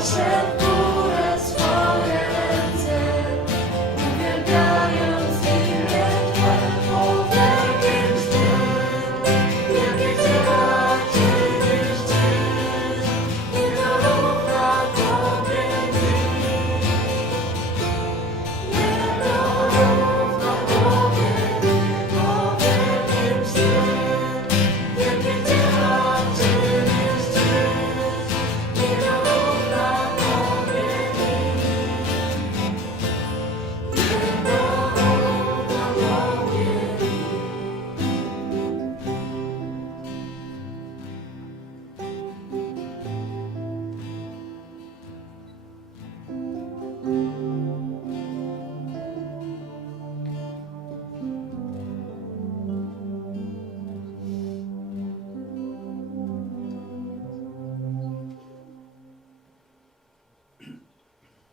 céu.